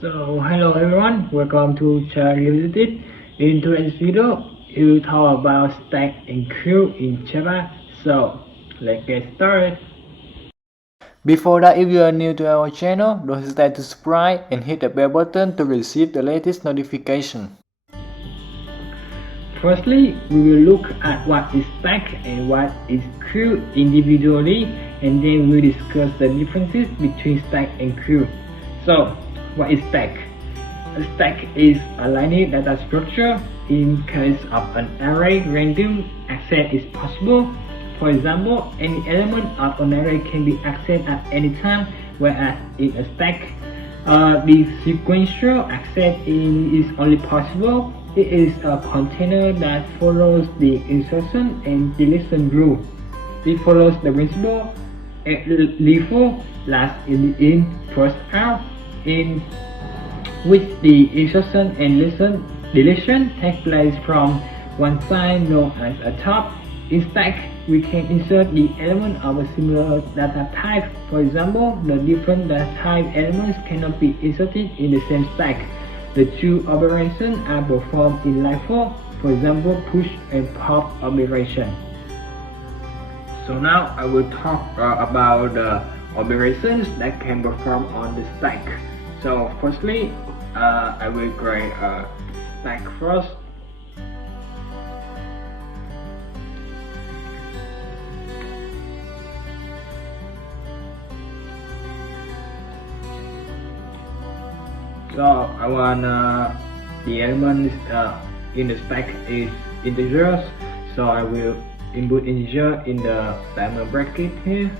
So hello everyone, welcome to Child Limited. In today's video, we will talk about stack and queue in Java. So let's get started. Before that, if you are new to our channel, don't hesitate to subscribe and hit the bell button to receive the latest notification. Firstly, we will look at what is stack and what is queue individually, and then we will discuss the differences between stack and queue. So what is stack? A stack is a linear data structure. In case of an array, random access is possible. For example, any element of an array can be accessed at any time, whereas in a stack, the sequential access is only possible. It is a container that follows the insertion and deletion rule. It follows the principle LIFO, last in, first out, in which the insertion and deletion take place from one side known as a top. In stack, we can insert the element of a similar data type. For example, the different data type elements cannot be inserted in the same stack. The two operations are performed in LIFO, for example, push and pop operation. So now I will talk about the operations that can perform on the stack. So firstly, I will create a stack first. So I want the elements in the stack is integers, so I will input integer in the timer bracket here.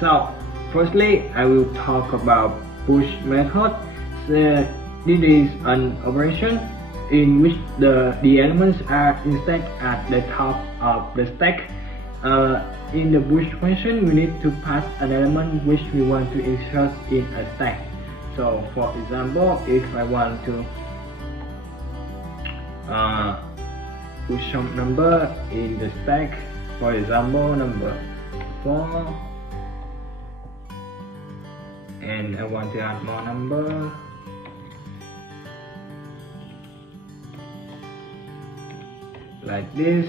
So firstly, I will talk about push method. So this is an operation in which the elements are inserted at the top of the stack. In the push function, we need to pass an element which we want to insert in a stack. So for example, if I want to push some number in the stack, for example number 4, and I want to add more number, like this.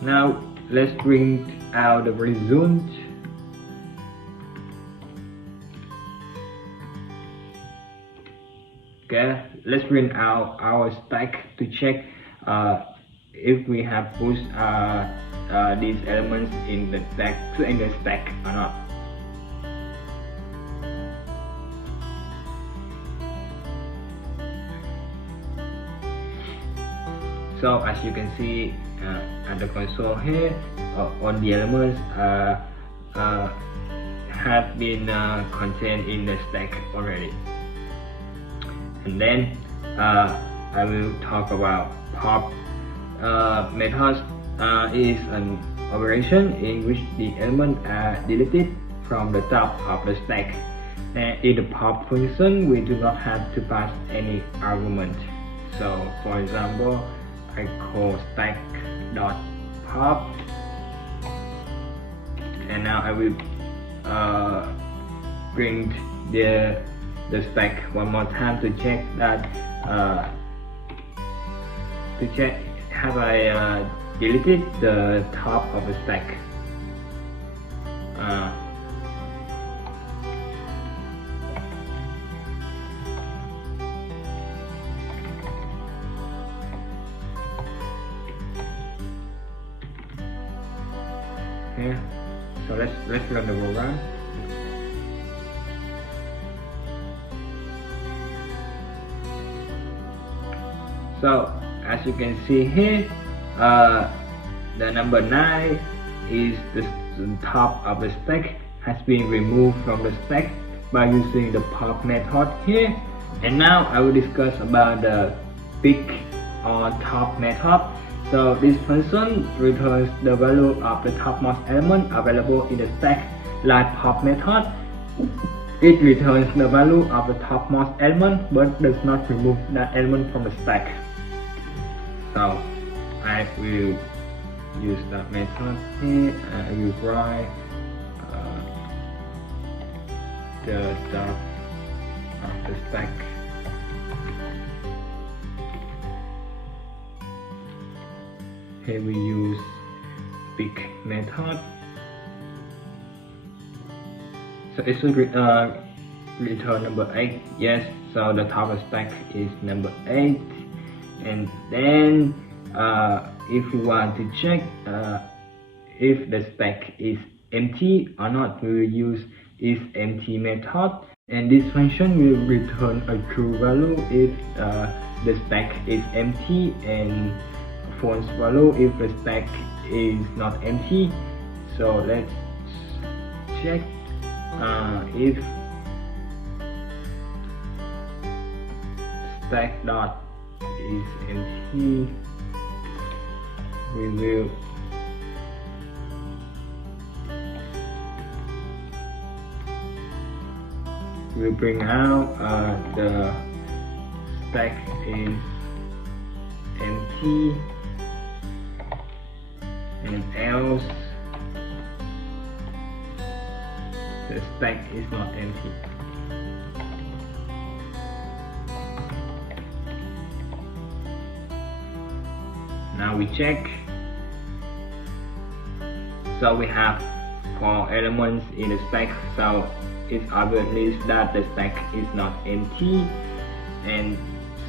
Now let's bring out the result. Okay, let's print out our stack to check if we have pushed these elements in the stack or not. So as you can see at the console here, all the elements have been contained in the stack already. And then I will talk about pop methods. Is an operation in which the elements are deleted from the top of the stack. And in the pop function, we do not have to pass any argument. So for example, I call stack dot pop, and now I will bring the stack one more time to check that have I deleted the top of the stack. Yeah. So let's run the program. So as you can see here, the number 9 is the top of the stack has been removed from the stack by using the pop method here. And now I will discuss about the pick or top method. So this function returns the value of the topmost element available in the stack. Like pop method, it returns the value of the topmost element but does not remove that element from the stack. So I will use that method here. I will write the top of the stack. Here we use pick method. So it should return number 8. Yes, so the top of the stack is number 8. And then if we want to check if the stack is empty or not, we will use isEmpty method, and this function will return a true value if the stack is empty, and false value if the stack is not empty. So let's check if stack dot is empty, we'll bring out the stack is empty, and else the stack is not empty. Now we check. So we have 4 elements in the stack, so it's obvious that the stack is not empty. And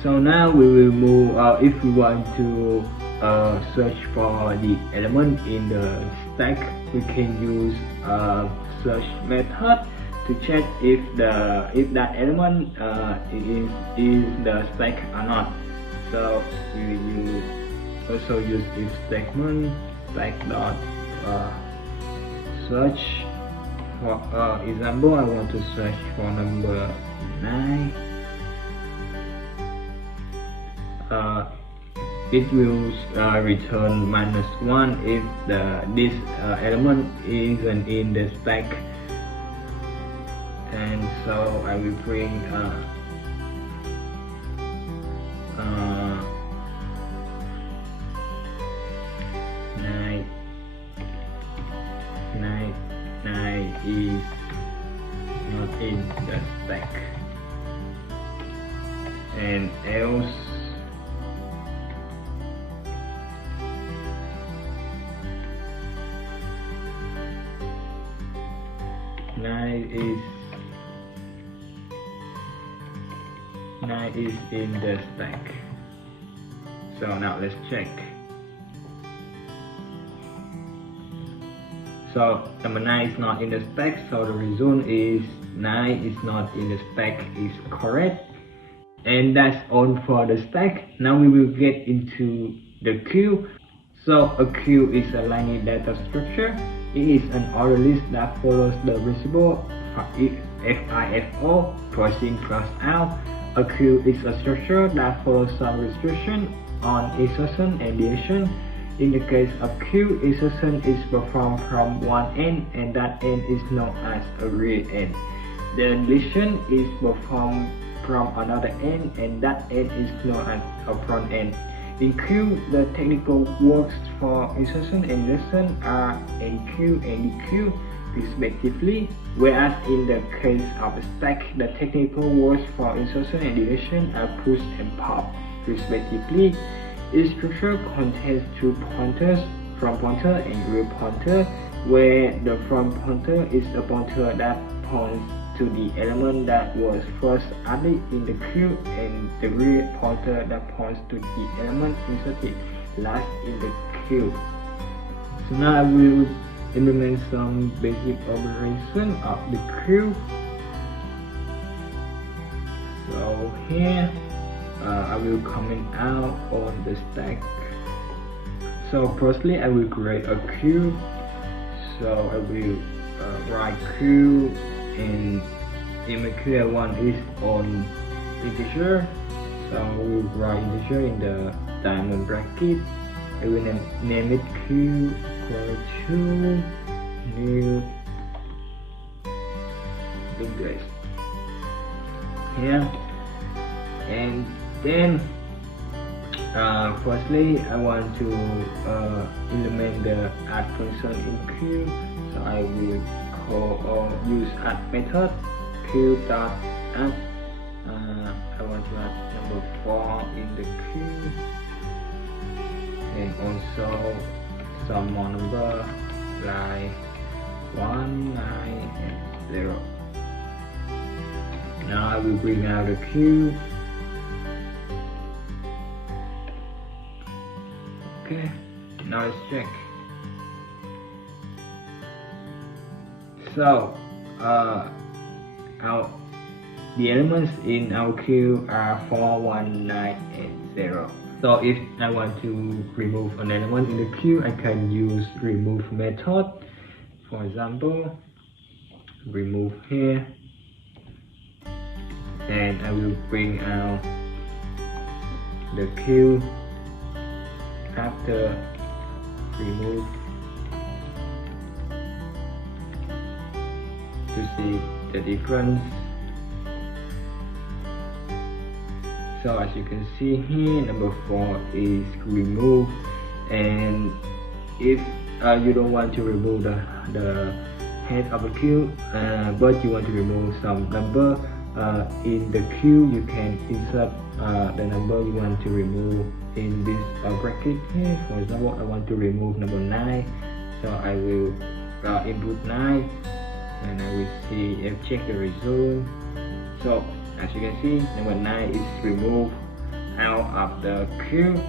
so now we will move, if we want to search for the element in the stack, we can use search method to check if that element is the stack or not. So we will also use if statement stack dot search. For example, I want to search for number 9. It will return -1 if this element isn't in the stack. And so I will bring 9 is not in the stack, and else nine is in the stack. So now let's check. So number 9 is not in the stack, so the result is 9 is not in the stack is correct. And that's all for the stack. Now we will get into the queue. So a queue is a linear data structure. It is an order list that follows the principle FIFO, first in first out. A queue is a structure that follows some restriction on insertion and deletion. In the case of queue, insertion is performed from one end, and that end is known as a rear end. The deletion is performed from another end, and that end is known as a front end. In queue, the technical words for insertion and deletion are enqueue and dequeue respectively, whereas in the case of a stack, the technical words for insertion and deletion are push and pop respectively. Each structure contains 2 pointers, front pointer and rear pointer, where the front pointer is a pointer that points to the element that was first added in the queue, and the rear pointer that points to the element inserted last in the queue. So now I will implement some basic operation of the queue. So here I will comment out on the stack. So firstly, I will create a queue. So I will write queue, and in my queue I want is on integer. So we will write integer in the diamond bracket. I will name it queue equal to new English. Here, and then firstly I want to implement the add function in queue. So I will call or use add method. queue dot add. I want to add number 4 in the queue, and also some more number like 1, 9, and 0. Now I will bring out the queue. Okay, now let's check. So the elements in our queue are 4, 1, 9, and 0. So if I want to remove an element in the queue, I can use remove method. For example, remove here, and I will bring out the queue after remove to see the difference. So as you can see here, number 4 is removed, and if you don't want to remove the head of the queue, but you want to remove some number in the queue, you can insert the number you want to remove in this bracket here. For example, I want to remove number 9, so I will input 9, and I will see and check the result. So as you can see, number 9 is removed out of the queue,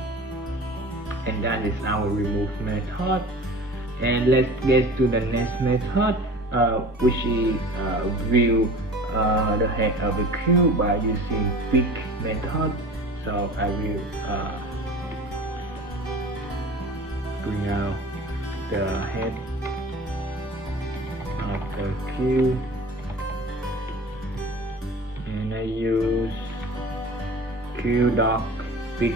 and that is our remove method. And let's get to the next method, which is view the head of the queue by using pick method. So I will bring out the head of the queue, and I use queue.pick.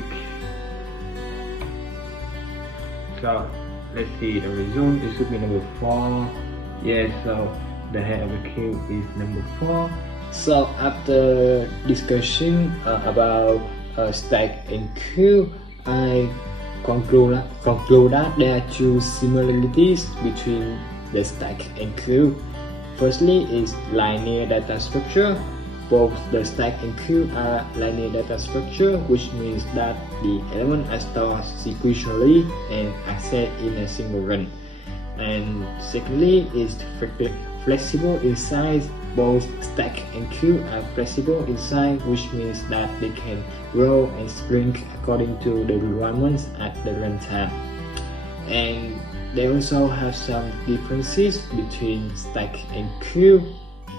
So let's see the result. It should be number 4. Yes, so the head of the queue is number 4. So after discussion about stack and queue, I conclude that there are two similarities between the stack and queue. Firstly is linear data structure. Both the stack and queue are linear data structure, which means that the elements are stored sequentially and accessed in a single run. And secondly is flexible in size. Both stack and queue are flexible in size, which means that they can grow and shrink according to the requirements at the runtime. And they also have some differences between stack and queue.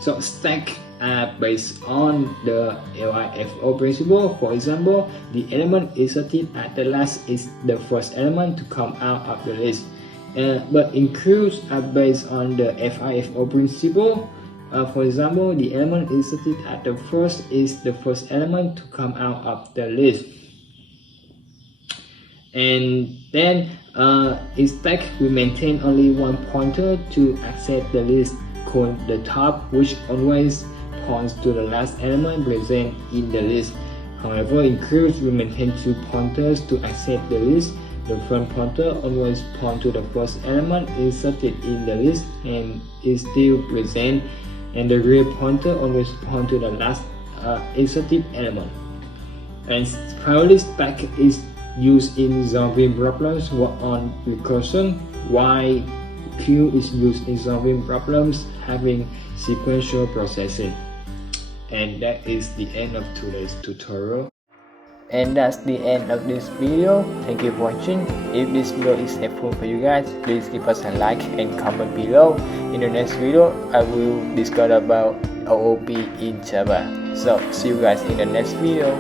So stack are based on the LIFO principle. For example, the element inserted at the last is the first element to come out of the list. But in queues are based on the FIFO principle. For example, the element inserted at the first is the first element to come out of the list. And then in stack, we maintain only one pointer to access the list, called the top, which always points to the last element present in the list. However, in queues, we maintain 2 pointers to access the list. The front pointer always points to the first element inserted in the list and is still present, and the rear pointer always points to the last inserted element. And finally, stack is used in solving problems on recursion, while queue is used in solving problems having sequential processing. And that is the end of today's tutorial. And that's the end of this video. Thank you for watching. If this video is helpful for you guys, please give us a like and comment below. In the next video, I will discuss about OOP in Java. So see you guys in the next video.